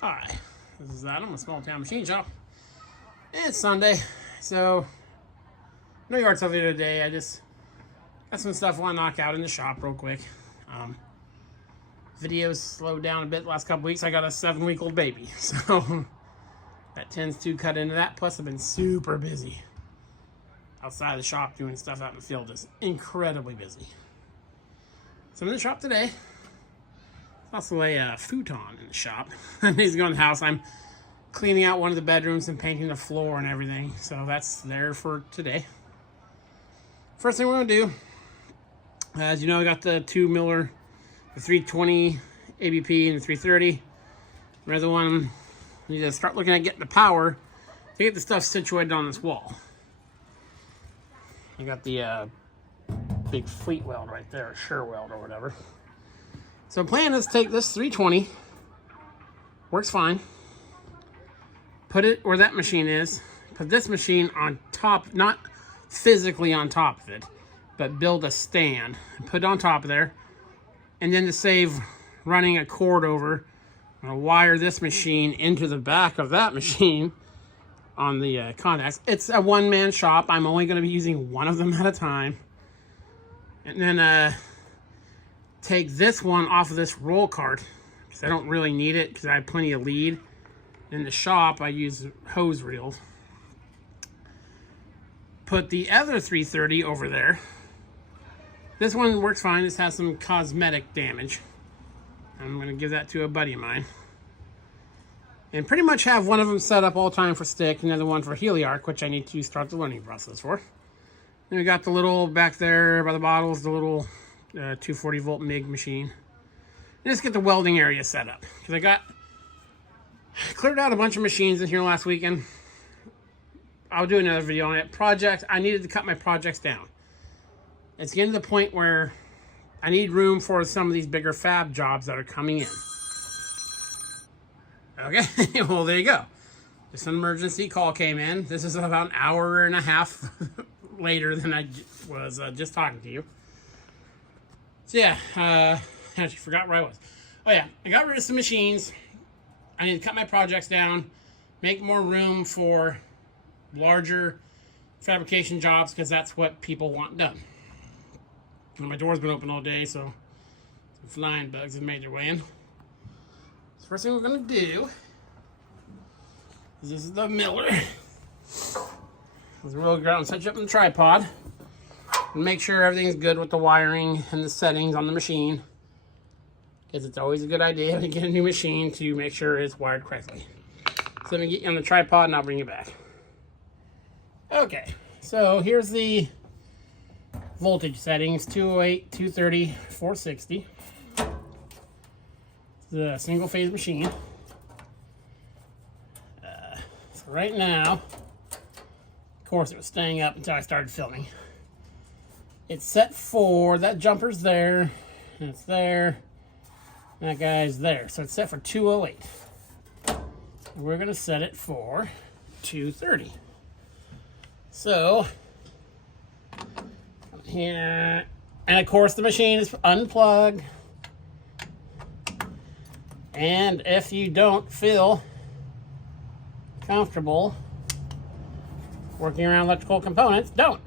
Hi, this is Adam, a small town machine shop. It's Sunday, so no yard stuff here today. I just got some stuff I want to knock out in the shop real quick. Videos slowed down a bit the last couple weeks. I got a 7-week-old baby, so that tends to cut into that. Plus, I've been super busy outside of the shop doing stuff out in the field. Just incredibly busy. So I'm in the shop today. Also a futon in the shop. He's going to the house. I'm cleaning out one of the bedrooms and painting the floor and everything. So that's there for today. First thing we're going to do, as you know, I got the 2 Miller, the 320 ABP and the 330. The other one, I need to start looking at getting the power to get the stuff situated on this wall. I got the big fleet weld right there, sure weld or whatever. So the plan is to take this 320, works fine, put it where that machine is, put this machine on top, not physically on top of it, but build a stand, and put it on top of there, and then to save running a cord over, I'm gonna wire this machine into the back of that machine on the contacts. It's a one-man shop. I'm only gonna be using one of them at a time. And then take this one off of this roll cart because I don't really need it because I have plenty of lead. In the shop, I use hose reels. Put the other 330 over there. This one works fine. This has some cosmetic damage. I'm going to give that to a buddy of mine. And pretty much have one of them set up all the time for stick, another one for heliarc, which I need to start the learning process for. Then we got the little back there by the bottles, the little 240 volt MIG machine. And just get the welding area set up because I cleared out a bunch of machines in here last weekend. I'll do another video on it. I needed to cut my projects down. It's getting to the point where I need room for some of these bigger fab jobs that are coming in. Okay, well there you go. Just an emergency call came in. This is about an hour and a half later than I was just talking to you. So yeah, actually forgot where I was. Oh yeah, I got rid of some machines. I need to cut my projects down, make more room for larger fabrication jobs because that's what people want done. And my door's been open all day, so some flying bugs have made their way in. So first thing we're gonna do is this is the Miller. Let's roll ground, set you up in the tripod. And make sure everything's good with the wiring and the settings on the machine. Because it's always a good idea to get a new machine to make sure it's wired correctly. So let me get you on the tripod and I'll bring you back. Okay, so here's the voltage settings, 208, 230, 460. It's a single phase machine. So right now, of course it was staying up until I started filming. It's set for, that jumper's there, and it's there, and that guy's there. So it's set for 208. We're gonna set it for 230. So, here, and of course the machine is unplugged. And if you don't feel comfortable working around electrical components, don't.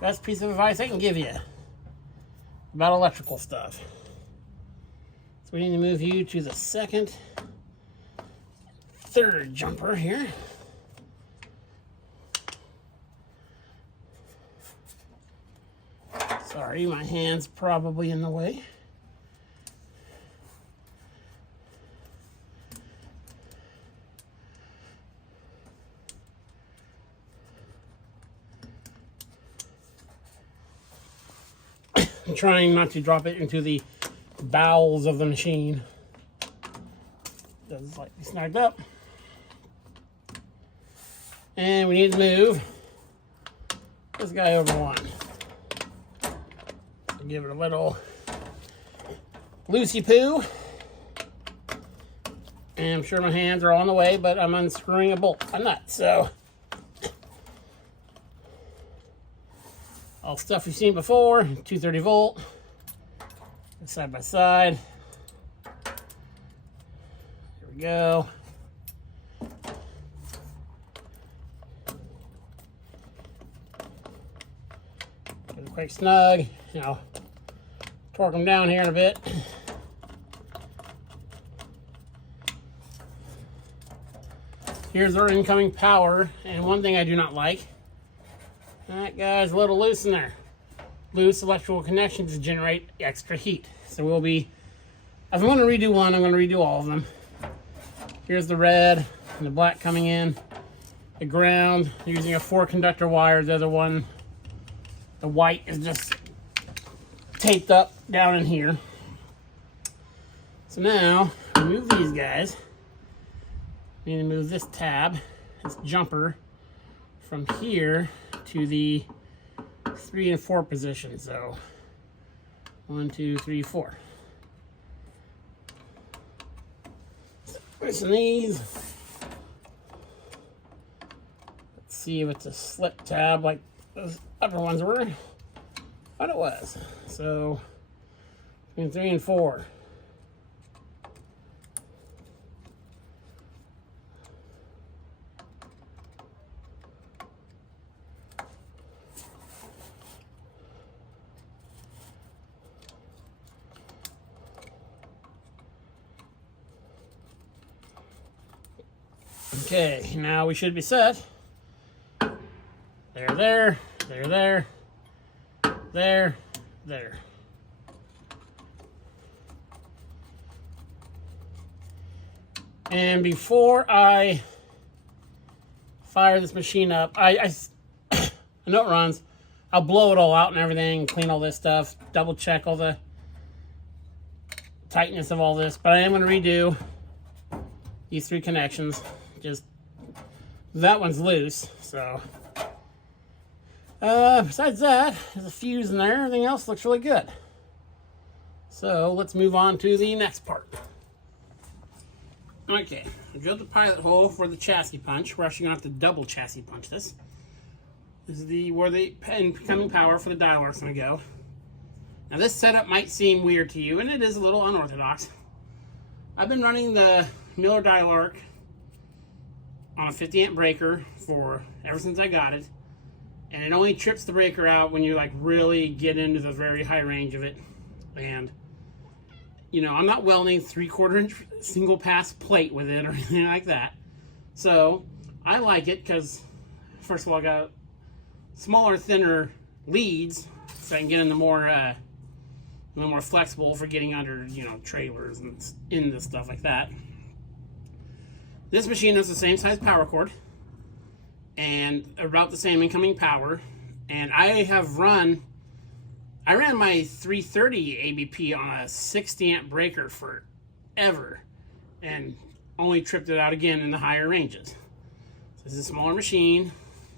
Best piece of advice I can give you about electrical stuff. So we need to move you to the third jumper here. Sorry, my hand's probably in the way. I'm trying not to drop it into the bowels of the machine. Does like be snagged up. And we need to move this guy over one. Give it a little loosey poo. And I'm sure my hands are on the way, but I'm unscrewing a bolt, a nut, so all stuff you've seen before, 230 volt, side by side. we go. Get it quite snug. Now, torque them down here in a bit. Here's our incoming power, and one thing I do not like, that guy's a little loose in there. Loose electrical connections generate extra heat. So we'll be, if I'm going to redo one, I'm going to redo all of them. Here's the red and the black coming in. The ground, using a 4-conductor wire. The other one, the white, is just taped up down in here. So now, remove these guys. I need to move this tab, this jumper, from here to the 3 and 4 position. So 1, 2, 3, 4. Loosen these. Let's see if it's a slip tab like those other ones were. But it was. So between 3 and 4. Okay, now we should be set. There. And before I fire this machine up, I know it runs. I'll blow it all out and everything, clean all this stuff, double check all the tightness of all this, but I am going to redo these 3 connections. Just that one's loose, so besides that, there's a fuse in there. Everything else looks really good. So let's move on to the next part. Okay, I drilled the pilot hole for the chassis punch. We're actually gonna have to double chassis punch this. This is where the incoming power for the dial arc's gonna go. Now this setup might seem weird to you, and it is a little unorthodox. I've been running the Miller dial arc on a 50 amp breaker ever since I got it, and it only trips the breaker out when you like really get into the very high range of it. And you know, I'm not welding 3/4 inch single pass plate with it or anything like that, so I like it because first of all I got smaller, thinner leads, so I can get in the more a little more flexible for getting under, you know, trailers and into stuff like that. This machine has the same size power cord and about the same incoming power. And I ran my 330 ABP on a 60 amp breaker forever and only tripped it out again in the higher ranges. So this is a smaller machine.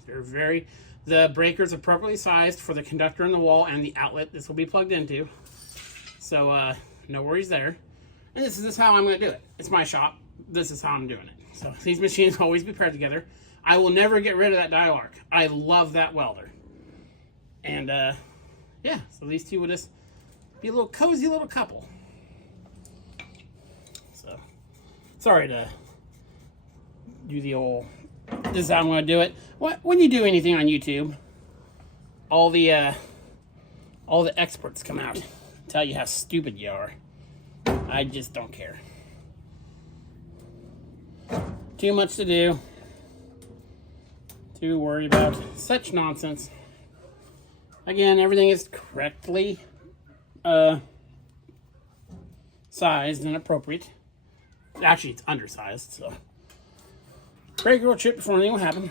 The breaker's appropriately sized for the conductor in the wall and the outlet this will be plugged into. So no worries there. And this is how I'm going to do it. It's my shop. This is how I'm doing it. So these machines always be paired together. I will never get rid of that dial arc. I love that welder. And yeah, so these two will just be a little cozy little couple. So sorry to do the old, this is how I'm going to do it. When you do anything on YouTube, all the experts come out and tell you how stupid you are. I just don't care. Too much to do to worry about such nonsense. Again, everything is correctly sized and appropriate. Actually, it's undersized, so breaker will trip before anything will happen.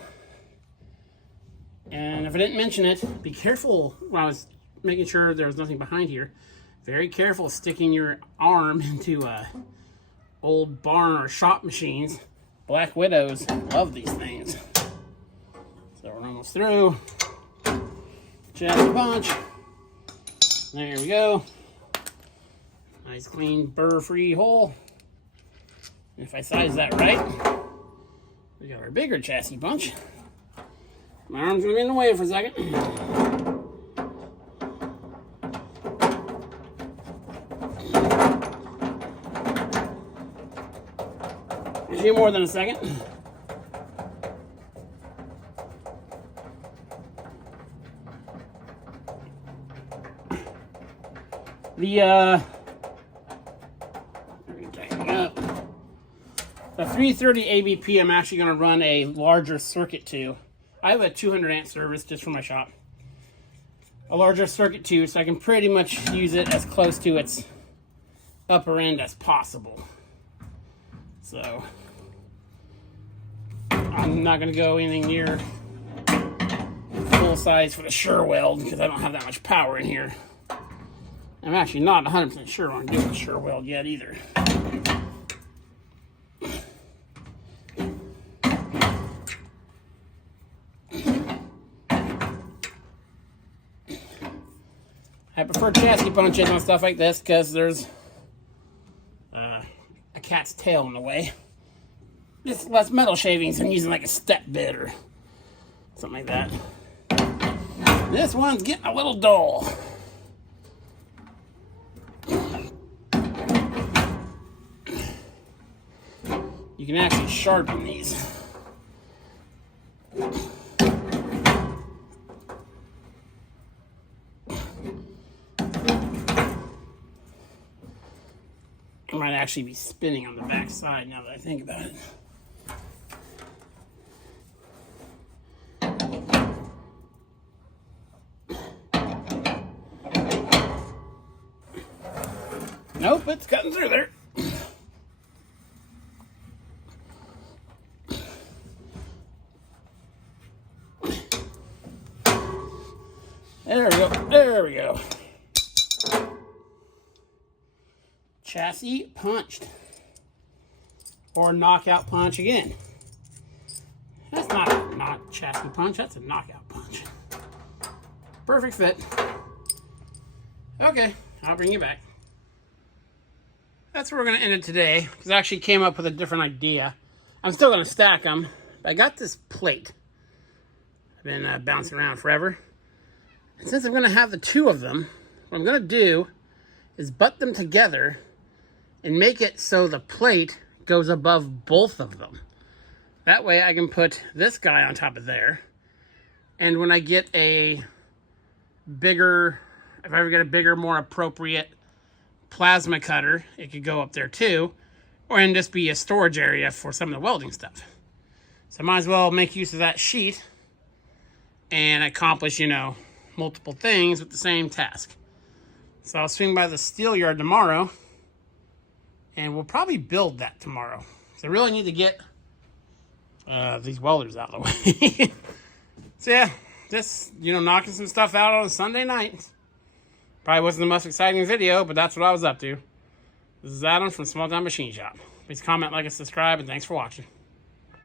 And if I didn't mention it, be careful when I was making sure there was nothing behind here. Very careful sticking your arm into old barn or shop machines. Black Widows love these things. So we're almost through. Chassis punch. There we go. Nice clean burr-free hole. And if I size that right, we got our bigger chassis punch. My arm's gonna be in the way for a second. a few more than a second. The 330 ABP I'm actually going to run a larger circuit to. I have a 200 amp service just for my shop. A larger circuit to, so I can pretty much use it as close to its upper end as possible. So I'm not going to go anything near full size for the sure weld because I don't have that much power in here. I'm actually not 100% sure what I'm doing with sure weld yet either. I prefer chassis punches on stuff like this because there's a cat's tail in the way. Just less metal shavings than using like a step bit or something like that. This one's getting a little dull. You can actually sharpen these. I might actually be spinning on the back side now that I think about it. Nope, it's cutting through there. There we go. There we go. Chassis punched. Or knockout punch again. That's not chassis punch, that's a knockout punch. Perfect fit. Okay, I'll bring you back. That's where we're going to end it today, because I actually came up with a different idea. I'm still going to stack them, but I got this plate. I've been bouncing around forever. And since I'm going to have the two of them, what I'm going to do is butt them together and make it so the plate goes above both of them. That way I can put this guy on top of there. And when I get a bigger, if I ever get a bigger, more appropriate plasma cutter, it could go up there too. Or and just be a storage area for some of the welding stuff. So I might as well make use of that sheet and accomplish, you know, multiple things with the same task. So I'll swing by the steel yard tomorrow and we'll probably build that tomorrow. So I really need to get these welders out of the way. So yeah, just, you know, knocking some stuff out on a Sunday night. Probably wasn't the most exciting video, but that's what I was up to. This is Adam from Small Time Machine Shop. Please comment, like, and subscribe, and thanks for watching.